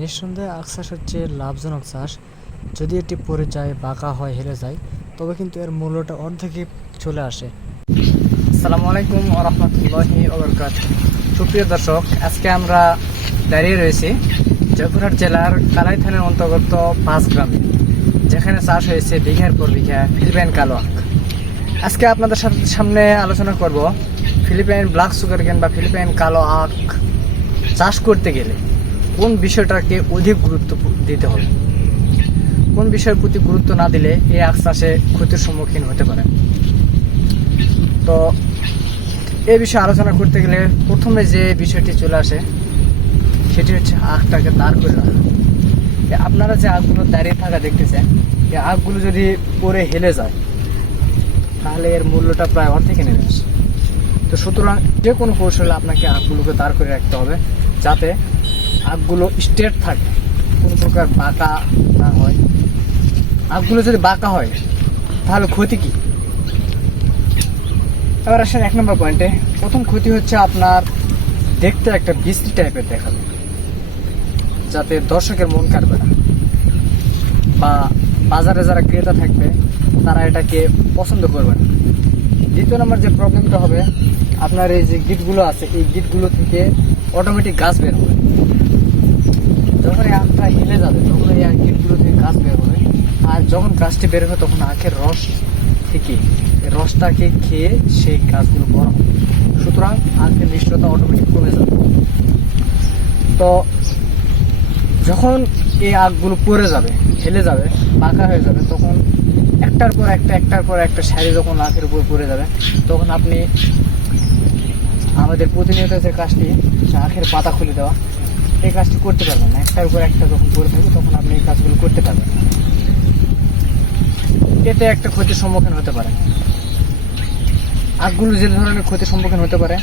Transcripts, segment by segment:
নিঃসন্দেহে আখ চাষ হচ্ছে লাভজনক চাষ। যদি এটি পড়ে যায়, বাঁকা হয়, হেলে যায়, তবে কিন্তু এর মূল্যটা অর্ধেকে চলে আসে। আসসালামু আলাইকুম ওয়া রাহমাতুল্লাহি ওয়া বারাকাতুহু। সুপ্রিয় দর্শক, আজকে আমরা দাঁড়িয়ে রয়েছি জয়পুরহাট জেলার কালাই থানার অন্তর্গত 5 গ্রামে, যেখানে চাষ হয়েছে বিঘার পর বিঘা ফিলিপাইন কালো আখ। আজকে আপনাদের সামনে আলোচনা করব ফিলিপাইন ব্ল্যাক সুগার কেন বা ফিলিপাইন কালো আখ চাষ করতে গেলে কোন বিষয়টাকে অধিক গুরুত্ব দিতে হবে, কোন বিষয়ের প্রতি গুরুত্ব না দিলে এই আখ চাষে ক্ষতির সম্মুখীন হতে পারে। তো এই বিষয়ে আলোচনা করতে গেলে প্রথমে যে বিষয়টি চলে আসে সেটি হচ্ছে আখটাকে দাঁড় করে রাখা। আপনারা যে আখগুলো দাঁড়িয়ে থাকা দেখতেছেন, এই আখগুলো যদি পরে হেলে যায় তাহলে এর মূল্যটা প্রায় অর্ধেকে নেমে আসে। তো সুতরাং যে কোনো কৌশলে আপনাকে আখগুলোকে দাঁড় করে রাখতে হবে, যাতে আখগুলো স্ট্রেট থাকে, কোনো প্রকার বাঁকা না হয়। আখগুলো যদি বাঁকা হয় তাহলে ক্ষতি কি? এবার আসেন 1 নম্বর পয়েন্টে। প্রথম ক্ষতি হচ্ছে আপনার দেখতে একটা বিশ্রী টাইপের দেখাবে, যাতে দর্শকের মন কাটবে না, বা বাজারে যারা ক্রেতা থাকবে তারা এটাকে পছন্দ করবে না। দ্বিতীয় নম্বর যে প্রবলেমটা হবে, আপনার এই যে গিটগুলো আছে, এই গিটগুলো থেকে অটোমেটিক গাছ বের হবে। যখন এই আখটা হেলে যাবে তখন এই গিটগুলো থেকে গাছ বের হবে, আর যখন গাছটি বের হবে তখন আখের রস থেকে রসটাকে খেয়ে সেই গাছগুলো বড় হবে। সুতরাং আখের মিষ্টতা অটোমেটিক কমে যাবে। তো যখন এই আখগুলো পড়ে যাবে, হেলে যাবে, পাকা হয়ে যাবে, তখন একটার পর একটা সারি যখন আখের উপর পড়ে যাবে, তখন আপনি আমাদের প্রতিনিয়ত যে কাজটি, আখের পাতা খুলে দেওয়া, এই কাজটি করতে পারবেন না। একটার উপর একটা যখন পড়ে থাকবে তখন আপনি এই কাজগুলো করতে পারবেন না। এতে একটা ক্ষতির সম্মুখীন হতে পারে। আখগুলো যে ধরনের ক্ষতির সম্মুখীন হতে পারে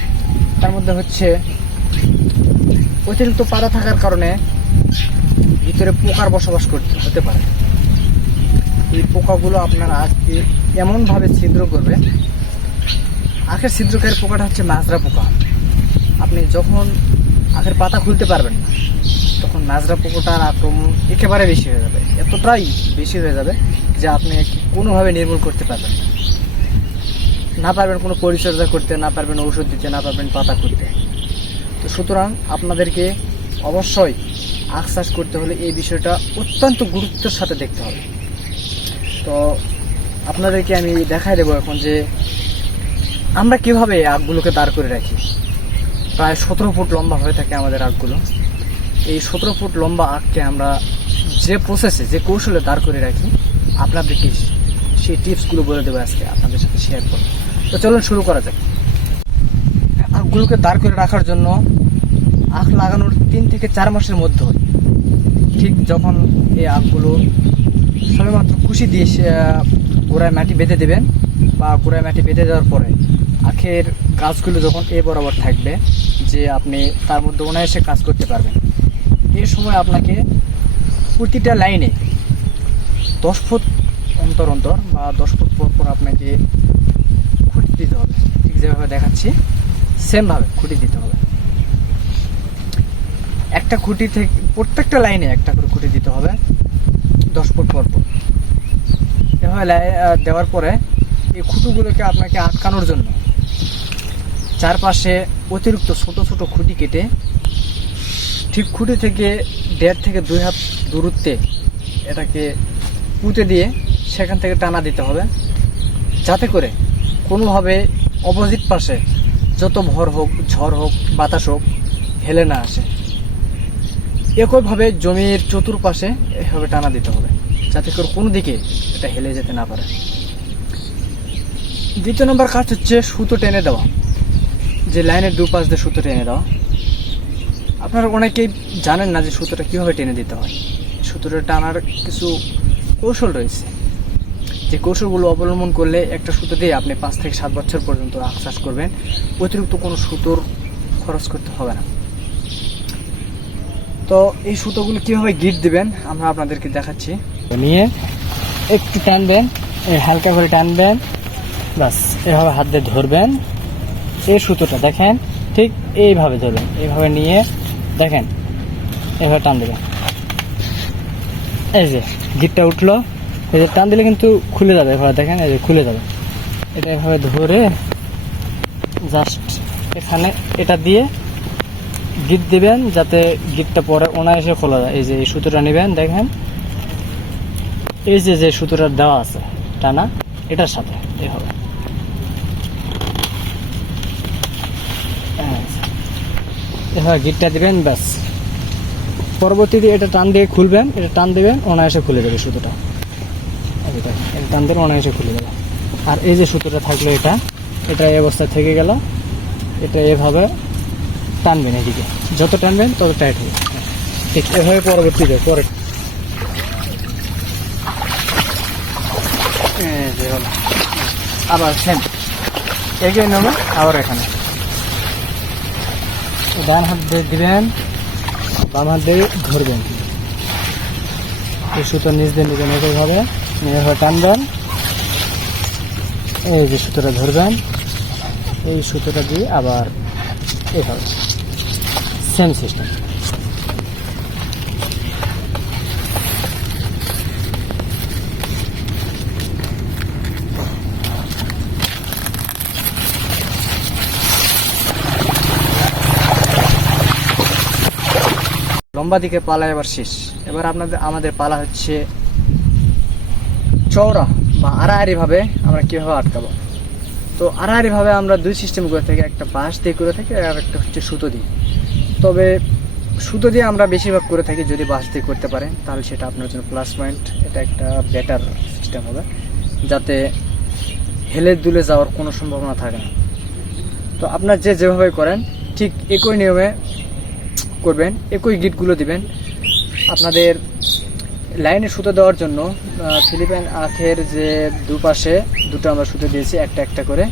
তার মধ্যে হচ্ছে অতিরিক্ত পাতা থাকার কারণে ভিতরে পোকার বসবাস হতে পারে। এই পোকাগুলো আপনার আখকে এমনভাবে ছিদ্র করবে। আখের ছিদ্রকারী পোকাটা হচ্ছে মাজরা পোকা। আপনি যখন আখের পাতা খুলতে পারবেন না তখন মাজরা পোকাটার আক্রমণ একেবারে বেশি হয়ে যাবে, এতটাই বেশি হয়ে যাবে যে আপনি কোনোভাবে নির্মূল করতে পারবেন না পারবেন কোনো পরিচর্যা করতে, না পারবেন ঔষধ দিতে, না পারবেন পাতা খুলতে। তো সুতরাং আপনাদেরকে অবশ্যই আখ চাষ করতে হলে এই বিষয়টা অত্যন্ত গুরুত্বের সাথে দেখতে হবে। তো আপনাদেরকে আমি দেখাই দেবো এখন যে আমরা কিভাবে আখগুলোকে দাঁড় করে রাখি। প্রায় 17 ফুট লম্বা হয়ে থাকে আমাদের আখগুলো। এই 17 ফুট লম্বা আখকে আমরা যে প্রসেসে, যে কৌশলে দাঁড় করে রাখি, আপনাদেরকে সেই টিপসগুলো বলে দেবো আজকে আপনাদের সাথে শেয়ার করব। তো চলুন শুরু করা যাক। আখগুলোকে দাঁড় করে রাখার জন্য আখ লাগানোর 3 থেকে 4 মাসের মধ্যে, ঠিক যখন এই আখগুলো সবেমাত্র কুশি দিয়ে গোড়ায় মাটি বেঁধে দেবেন, বা গোড়ায় মাটি বেঁধে দেওয়ার পরে আখের গাছগুলো যখন এ বরাবর থাকবে, যে আপনি তার মধ্যে অনায়াসে কাজ করতে পারবেন, এই সময় আপনাকে প্রতিটা লাইনে 10 ফুট অন্তর বা 10 ফুট পর আপনাকে খুঁটি দিতে হবে। ঠিক যেভাবে দেখাচ্ছি সেমভাবে খুঁটি দিতে হবে। একটা খুঁটি থেকে প্রত্যেকটা লাইনে একটা করে খুঁটি দিতে হবে 10 ফুট পর। এভাবে দেওয়ার পরে এই খুঁটিগুলোকে আপনাকে আটকানোর জন্য চারপাশে অতিরিক্ত ছোট ছোট খুঁটি কেটে ঠিক খুঁটি থেকে 1.5 থেকে 2 হাত দূরত্বে এটাকে পুঁতে দিয়ে সেখান থেকে টানা দিতে হবে, যাতে করে কোনোভাবে অপোজিট পাশে যত ভর হোক, ঝড় হোক, বাতাস হোক, হেলে না আসে। একইভাবে জমির চতুর্পাশে এভাবে টানা দিতে হবে, যাতে করে কোনো দিকে এটা হেলে যেতে না পারে। দ্বিতীয় নম্বর কাজ হচ্ছে সুতো টেনে দেওয়া, যে লাইনের দুপাশ দিয়ে সুতো টেনে দেওয়া। আপনারা অনেকেই জানেন না যে সুতোটা কীভাবে টেনে দিতে হয়। সুতোটা টানার কিছু কৌশল রয়েছে, যে কৌশলগুলো অবলম্বন করলে একটা সুতো দিয়ে আপনি 5 থেকে 7 বছর পর্যন্ত আখ চাষ করবেন, অতিরিক্ত কোনো সুতোর খরচ করতে হবে না। তো এই সুতোগুলো কীভাবে গিট দিবেন আমরা আপনাদেরকে দেখাচ্ছি। নিয়ে একটু টানবেন, হালকা করে টানবেন, বাস এভাবে হাত দিয়ে ধরবেন। এই সুতোটা দেখেন ঠিক এইভাবে ধরবেন, এইভাবে নিয়ে দেখেন এভাবে টান দেবেন। এই যে গিটটা উঠলো, এই যে টান দিলে কিন্তু খুলে যাবে, এভাবে দেখেন এই যে খুলে যাবে। এটা এভাবে ধরে জাস্ট এখানে এটা দিয়ে গিট দিবেন, যাতে গিটটা পরে অনায়াসে খোলা যায়। এই যে এই সুতোটা নেবেন, দেখেন এই যে যে সুতোটা দেওয়া আছে টানা, এটার সাথে এভাবে এভাবে গিটটা দিবেন, ব্যাস। পরবর্তীতে এটা টান দিয়ে খুলবেন, এটা টান দিবেন, অনায়াসে খুলে যাবে সুতোটা। এটা টান দিলে অনায়াসে খুলে যাবে। আর এই যে সুতোটা থাকলো, এটা এই অবস্থায় থেকে গেল, এটা এভাবে টানবেন, এদিকে যত টানবেন তত টাইট হবে। ঠিক এভাবে পরবর্তীতে পরে আবার সেম এগিয়ে নেবেন, আবার এখানে ডান হাত দিয়ে দিবেন, বাম হাত দিয়ে ধরবেন, এই সুতো নিচ দিয়ে নেবেন, এইভাবে এভাবে টানবেন, এই যে সুতোটা ধরবেন, এই সুতোটা দিয়ে আবার এইভাবে সেম সিস্টেম। লম্বা দিকে পালা এবার শেষ। এবার আমাদের পালা হচ্ছে চওড়া বা আড়াআড়ি ভাবে আমরা কিভাবে আটকাবো। তো আড়াআড়ি ভাবে আমরা দুই সিস্টেম করে থাকি, একটা বাঁশ দিয়ে করে থাকি আর একটা হচ্ছে সুতো দিয়ে। তবে সুতো দিয়ে আমরা বেশিরভাগ করে থাকি, যদি বাঁশ দিয়ে করতে পারেন তাহলে সেটা আপনার জন্য প্লাস পয়েন্ট, এটা একটা বেটার সিস্টেম হবে, যাতে হেলে দুলে যাওয়ার কোনো সম্ভাবনা থাকে না। তো আপনার যেভাবে করেন ঠিক একই নিয়মে করবেন, একই গিটগুলো দিবেন। আপনাদের লাইনে সুতো দেওয়ার জন্য ফিলিপাইন আখের যে দুপাশে দুটো আমরা সুতো দিয়েছি, একটা একটা করে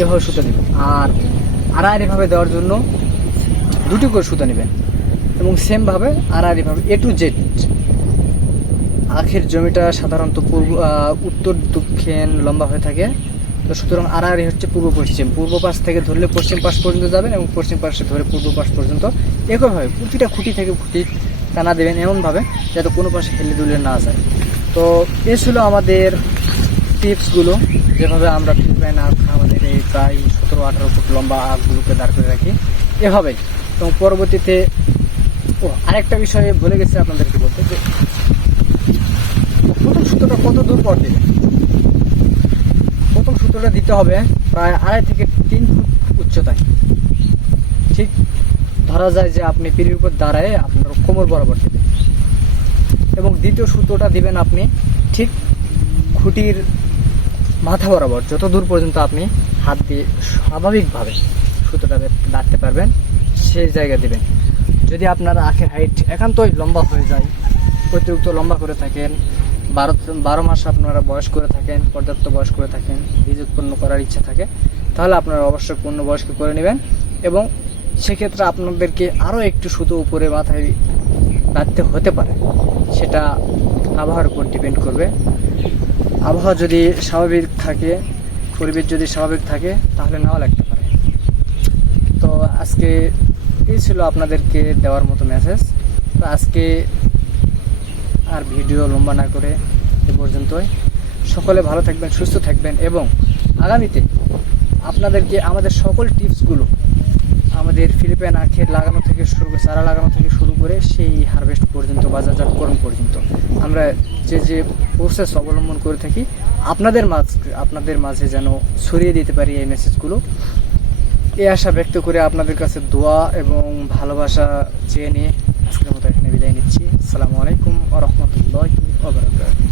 এভাবে সুতো দেবেন। আর আড়াআড়িভাবে দেওয়ার জন্য দুটি করে সুতো নেবেন এবং সেমভাবে আড়াআড়িভাবে এ টু জেড। আখের জমিটা সাধারণত উত্তর দক্ষিণ লম্বা হয়ে থাকে, তো সুতরাং আড়াআড়ি হচ্ছে পূর্ব পশ্চিম। পূর্ব পাশ থেকে ধরলে পশ্চিম পাশ পর্যন্ত যাবেন এবং পশ্চিম পাশে ধরে পূর্ব পাশ পর্যন্ত, একইভাবে প্রতিটা খুঁটি থেকে খুঁটি টানা দেবেন এমনভাবে যাতে কোনো পাশে হেলে দুলে না যায়। তো এ ছিল আমাদের টিপসগুলো, যেভাবে আমরা ফিলিপাইন আখ আমাদের এই প্রায় 17-18 ফুট লম্বা আখগুলোকে দাঁড় করে রাখি এভাবেই। এবং পরবর্তীতে আরেকটা বিষয়ে বলে গেছি আপনাদেরকে বলতে, যে প্রথম সুতোটা কত দূর পর দেবে। প্রথম সুতোটা দিতে হবে প্রায় 2.5 থেকে 3 ফুট উচ্চতায়। ঠিক ধরা যায় যে আপনি পিঁড়ির উপর দাঁড়ায় আপনার কোমর বরাবর দেবেন, এবং দ্বিতীয় সুতোটা দিবেন আপনি ঠিক খুঁটির মাথা বরাবর, যত দূর পর্যন্ত আপনি হাত দিয়ে স্বাভাবিকভাবে সুতোটা দাঁড়তে পারবেন সেই জায়গা দিবেন। যদি আপনার আখের হাইট একান্তই লম্বা হয়ে যায়, অতিরিক্ত লম্বা করে থাকেন, 12 মাস আপনারা বয়স করে থাকেন, পর্যাপ্ত বয়স করে থাকেন, বীজ উৎপন্ন করার ইচ্ছা থাকে, তাহলে আপনারা অবশ্যই পূর্ণবয়স্ক করে নেবেন। এবং সেক্ষেত্রে আপনাদেরকে আরও একটু সুতো উপরে মাথায় বাঁধতে হতে পারে, সেটা আবহাওয়ার উপর ডিপেন্ড করবে। আবহাওয়া যদি স্বাভাবিক থাকে, পরিবেশ যদি স্বাভাবিক থাকে, তাহলে নাও লাগতে পারে। তো আজকে এই ছিল আপনাদেরকে দেওয়ার মতো মেসেজ। তো আজকে আর ভিডিও লম্বা না করে এ পর্যন্তই। সকলে ভালো থাকবেন, সুস্থ থাকবেন, এবং আগামীতে আপনাদেরকে আমাদের সকল টিপসগুলো আমাদের ফিলিপাইন আখের লাগানো থেকে শুরু করে, চারা লাগানো থেকে শুরু করে সেই হারভেস্ট পর্যন্ত, বাজারজাতকরণ পর্যন্ত আমরা যে প্রসেস অবলম্বন করে থাকি আপনাদের মাঝে যেন ছড়িয়ে দিতে পারি এই মেসেজগুলো, এই আশা ব্যক্ত করে আপনাদের কাছে দোয়া এবং ভালোবাসা চেয়ে নিয়ে আজকের মতো এখানে বিদায় নিচ্ছি। আসসালামু আলাইকুম ওয়া রাহমাতুল্লাহি ওয়া বারাকাতুহু।